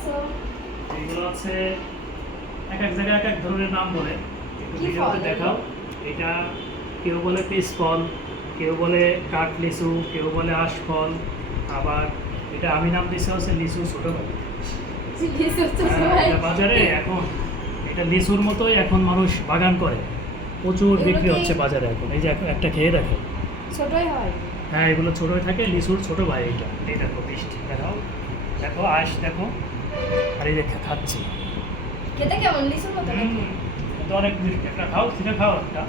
আছো? এগুলো হচ্ছে এক এক জায়গায় এক এক ধরনের নাম বলে, একটু কি ভিডিওতে ফল দেখাও। এটা কেউ বলে পিস ফল, কেউ বলে কাঠ লিচু, কেউ বলে আশফল, আবার এটা আমি নাম দিয়েছি হচ্ছে লিচু ছোট ভাই। লিচু তো সবাই এটা বাজারে এখন এটা লিচুর মতোই এখন মানুষ বাগান করে, প্রচুর এগুলো বিক্রি কি- হচ্ছে বাজারে এখন। এই যে একটা খেয়ে দেখো। ছোটই হয়। হ্যাঁ, এগুলো ছোটোই থাকে, লিচুর ছোট ভাই এটা। এই দেখো মিষ্টি, দেখাও দেখো, আশ দেখো, আর এই দেখে খাচ্ছি। খেতে কেমন লিচুর মতো নাকি? তো অনেক মিষ্টি। একটা খাও, সিরে খাও একটা,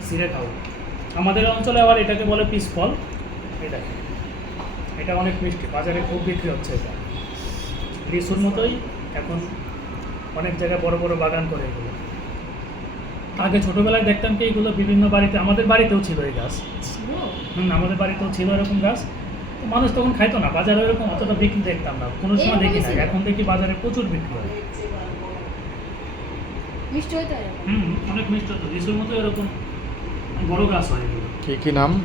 সিরে খাও। আমাদের অঞ্চলে আবার এটাকে বলে পিস ফল। এই দেখো, এটা অনেক মিষ্টি, বাজারে খুব বিক্রি হচ্ছে এটা। লিচুর মতোই এখন অনেক জায়গায় বড় বড় বাগান করে এগুলো। আগে ছোটোবেলায় দেখতাম কি এগুলো বিভিন্ন বাড়িতে, আমাদের বাড়িতেও ছিল এই গাছ। আমাদের বাড়িতেও ছিল এরকম গাছ। তো মানুষ তখন খাইতো না, বাজারে এরকম অতটা বিক্রি দেখতাম না, কোনো সময় দেখি না। এরকমই ছিল। এখন দেখি বাজারে প্রচুর বিক্রি হয়। মিষ্টি হইতো এরকম। অনেক মিষ্টি হতো, লিচুর মতো এরকম বড় গাছ হয় এগুলো। কি নাম?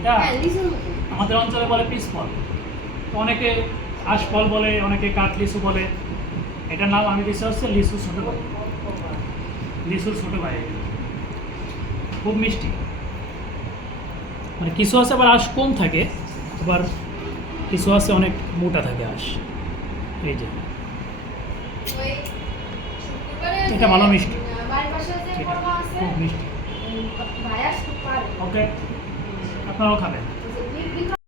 এটা হ্যাঁ লিচুর মতো। আমাদের অঞ্চলে বলে পিস ফল, তো অনেকে আশফল বলে, অনেকে কাঠ লিচু বলে। এটার নাম আমি দিচ্ছি হচ্ছে লিচু ছোটো ভাই, লিচুর ছোটো ভাই। খুব মিষ্টি, মানে কিছু আছে আবার আঁশ কম থাকে, আবার কিছু আছে অনেক মোটা থাকে আঁশ। এই যে ওই শুক্রবারে এটা ভালো মিষ্টি। বাড়ির পাশে যে ঠিক পড়বা আছে, আছে খুব মিষ্টি। ভাই আসতে পারে। ওকে, আপনারাও খাবেন। যে